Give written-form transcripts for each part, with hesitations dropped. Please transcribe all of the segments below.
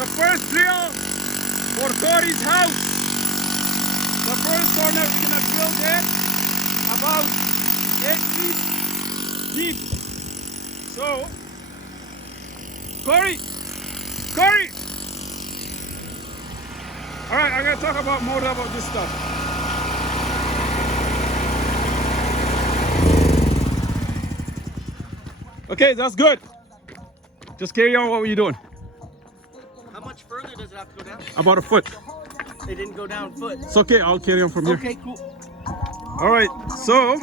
the first drill for Cory's house. The first corner we're gonna drill there about 8 feet deep. So, Cory. All right, I'm gonna talk about more about this stuff. Okay, that's good. Just carry on. What were you doing? How much further does it have to go down? About a foot. It didn't go down a foot. It's okay. I'll carry on from here. Okay, cool. All right. So,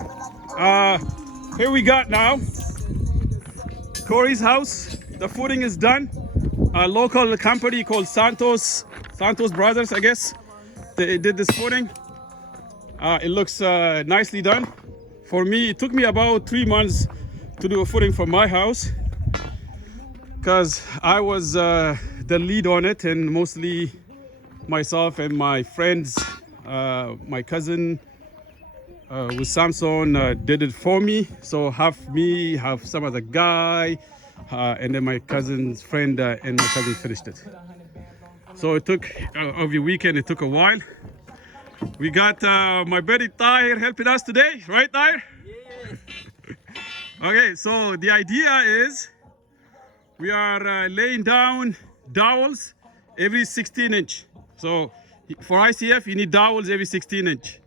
here we got now Cory's house. The footing is done. A local company called Santos Brothers, I guess. They did this footing. It looks nicely done. For me, it took me about 3 months to do a footing for my house because I was the lead on it, and mostly myself and my friends, my cousin with Samson did it for me. So half me, half some other guy, and then my cousin's friend and my cousin finished it. So it took every weekend. It took a while. We got my buddy Tahir helping us today, right, Tahir? Yes. Okay, so the idea is we are laying down dowels every 16 inch. So for ICF, you need dowels every 16 inch.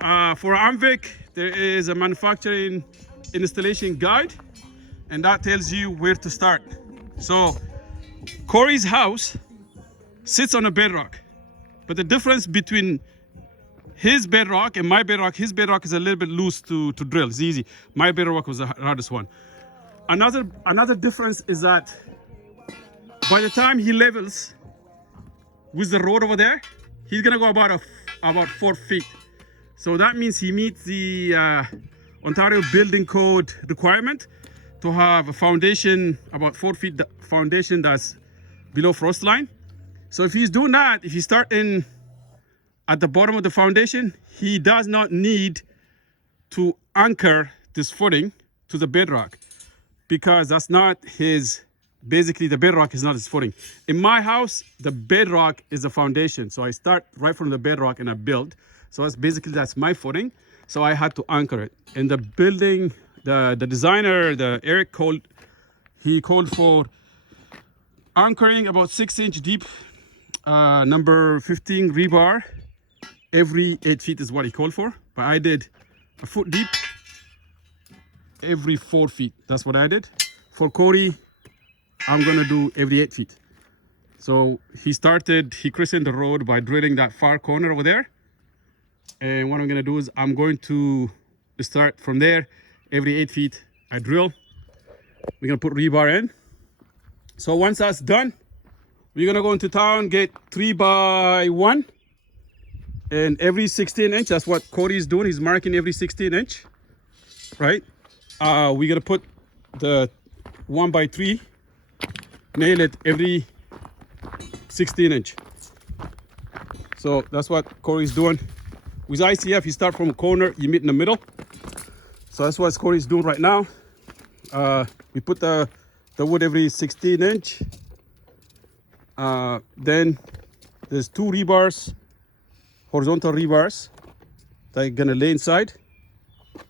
For AMVIC, there is a manufacturing installation guide, and that tells you where to start. So Cory's house sits on a bedrock, but the difference between his bedrock and my bedrock, his bedrock is a little bit loose to drill. It's easy. My bedrock was the hardest one. Another difference is that by the time he levels with the road over there, he's gonna go about 4 feet. So that means he meets the Ontario Building Code requirement to have a foundation about 4 feet foundation that's below frost line. So if he's doing that, if you start in at the bottom of the foundation, he does not need to anchor this footing to the bedrock, because that's not his, basically the bedrock is not his footing. In my house, the bedrock is the foundation. So I start right from the bedrock and I build. So that's my footing. So I had to anchor it. And the building, the designer, Eric called for anchoring about 6-inch deep, number 15 rebar. Every 8 feet is what he called for. But I did a foot deep every 4 feet. That's what I did. For Cory, I'm gonna do every 8 feet. So he christened the road by drilling that far corner over there. And what I'm gonna do is I'm going to start from there. Every 8 feet I drill. We're gonna put rebar in. So once that's done, we're gonna go into town, get 3x1. And every 16 inch, that's what Cory is doing. He's marking every 16 inch, right? We're gonna put the 1x3, nail it every 16 inch. So that's what Cory's doing. With ICF, you start from a corner, you meet in the middle. So that's what Cory's doing right now. We put the wood every 16 inch. Then there's 2 rebars, horizontal rebars that are gonna lay inside.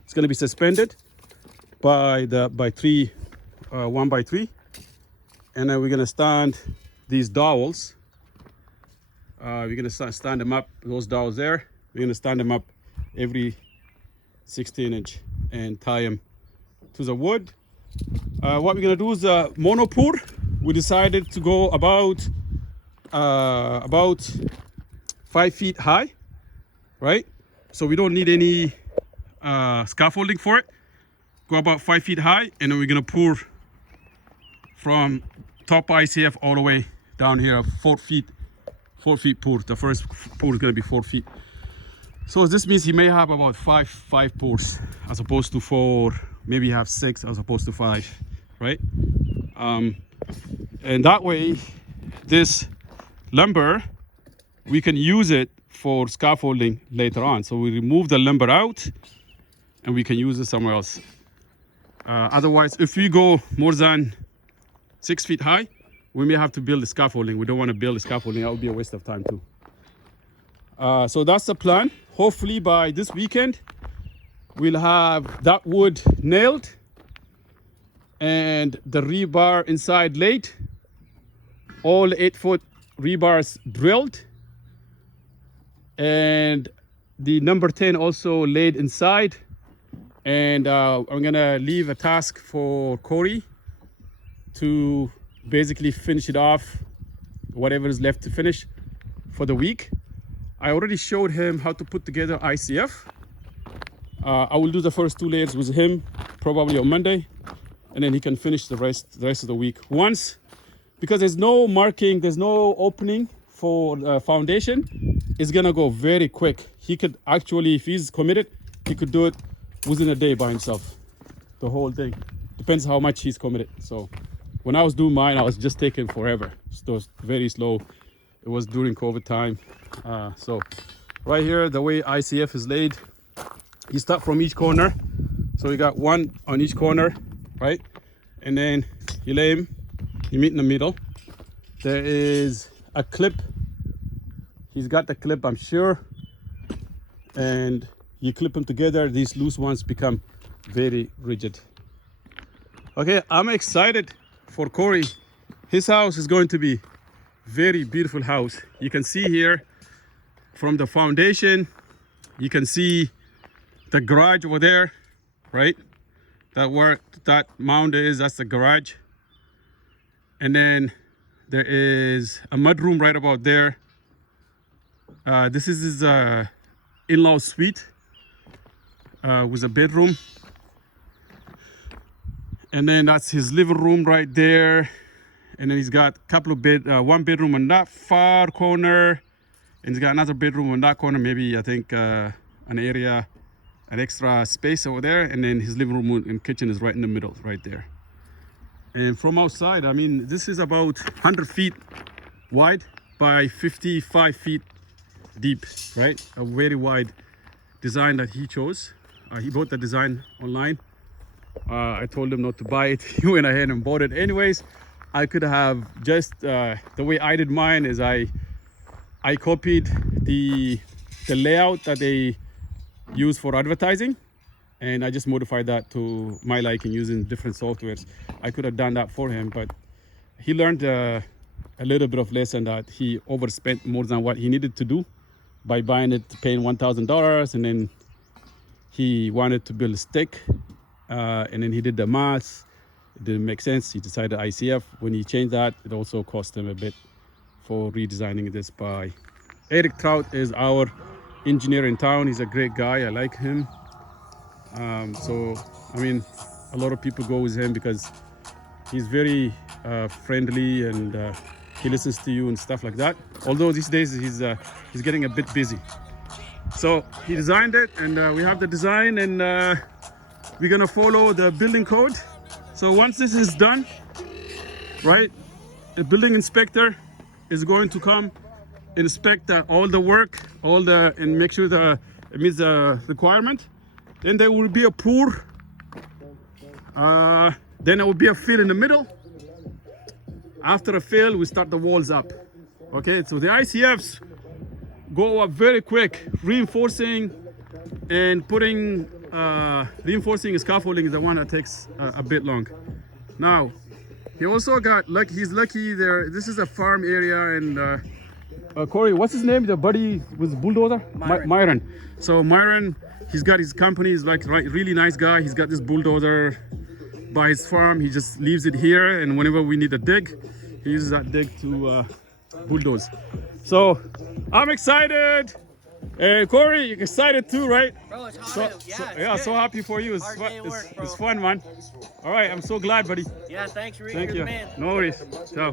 It's gonna be suspended by 1x3, and then we're gonna stand these dowels. We're gonna stand them up, those dowels there. We're gonna stand them up every 16 inch and tie them to the wood. What we're gonna do is monopore. We decided to go about 5 feet high, right? So we don't need any scaffolding for it. Go about 5 feet high, and then we're gonna pour from top ICF all the way down here, 4 feet pour. The first pour is gonna be 4 feet. So this means he may have about five pours as opposed to 4. Maybe you have 6 as opposed to 5, right? And that way, this lumber, we can use it for scaffolding later on. So we remove the lumber out and we can use it somewhere else. Otherwise, if we go more than 6 feet high, we may have to build the scaffolding. We don't want to build the scaffolding. That would be a waste of time too. So that's the plan. Hopefully by this weekend, we'll have that wood nailed and the rebar inside laid. All 8-foot rebars drilled. And the number 10 also laid inside. And I'm gonna leave a task for Cory to basically finish it off, whatever is left to finish for the week. I already showed him how to put together ICF. I will do the first 2 layers with him probably on Monday, and then he can finish the rest of the week. Once, because there's no marking, there's no opening for foundation, it's gonna go very quick. He could actually, if he's committed, he could do it within a day by himself, the whole thing. Depends how much he's committed. So when I was doing mine, I was just taking forever. So it was very slow. It was during COVID time. So right here, the way ICF is laid, you start from each corner. So you got one on each corner, right? And then you lay him, you meet in the middle. There is a clip. He's got the clip, I'm sure. And you clip them together. These loose ones become very rigid. Okay, I'm excited for Cory. His house is going to be very beautiful house. You can see here from the foundation, you can see the garage over there, right? That where that mound is, that's the garage. And then there is a mudroom right about there. This is his in-law suite with a bedroom. And then that's his living room right there. And then he's got a couple of one bedroom on that far corner. And he's got another bedroom on that corner, maybe I think an area, an extra space over there. And then his living room and kitchen is right in the middle, right there. And from outside, I mean, this is about 100 feet wide by 55 feet deep, right? A very wide design that he chose. He bought the design online. I told him not to buy it. He went ahead and bought it anyways. I could have just, the way I did mine is I copied the layout that they use for advertising, and I just modified that to my liking using different softwares. I could have done that for him, but he learned a little bit of lesson that he overspent more than what he needed to do by buying it, paying $1,000, and then he wanted to build a stick, and then he did the math. It didn't make sense. He decided ICF. When he changed that, it also cost him a bit for redesigning this by Eric Trout is our engineer in town. He's a great guy. I like him. So, I mean, a lot of people go with him because he's very friendly and he listens to you and stuff like that. Although these days he's getting a bit busy. So he designed it, and we have the design, and we're gonna follow the building code. So once this is done, right, a building inspector is going to come inspect all the work, and make sure that it meets the requirement. Then there will be a pour. Then there will be a fill in the middle. After a fill, we start the walls up. Okay, so the ICFs go up very quick. Reinforcing and putting reinforcing scaffolding is the one that takes a bit long. Now, he also got lucky. He's lucky there. This is a farm area, and Cory, what's his name? The buddy with bulldozer? Myron. So Myron, he's got his company. He's like really nice guy. He's got this bulldozer by his farm. He just leaves it here, and whenever we need a dig, he uses that dig to bulldoze. So I'm excited. And Cory, you're excited too, right? Bro, it's hot. Yeah, so happy for you. It's fun, man. All right, I'm so glad, buddy. Yeah, thanks, Rick. Thank you. Man. No worries. Ciao.